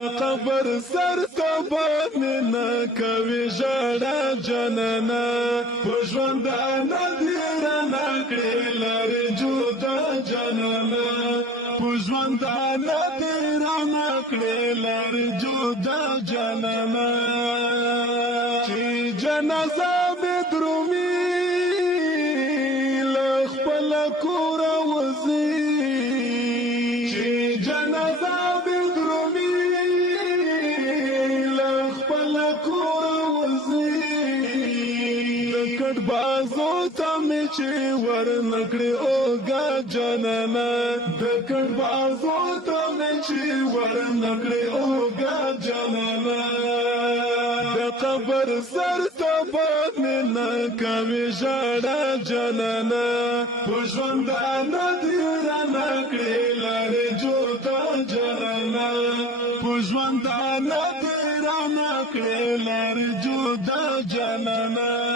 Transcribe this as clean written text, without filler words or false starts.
قبر سر تبا مینا کوي ژړا جنانا پښوندانه دې رانه کړې لارې جدا جنانا پښوندانه دې رانه کړې لارې جدا جنانا چې جنازه مې درومي له خپل کوره وځي چې جنازه کټ بازو ته مې چې ور نکړې اوګه جنانا د کټ بازو ته مې چې ور نکړې اوګه جنانا د قبر سر ته باد مې نه کوي ژړا جنانا پښوندانه دې رانه کړې لارې جدا جنانا پښوندانه دې رانه کړې لارې جدا جنانا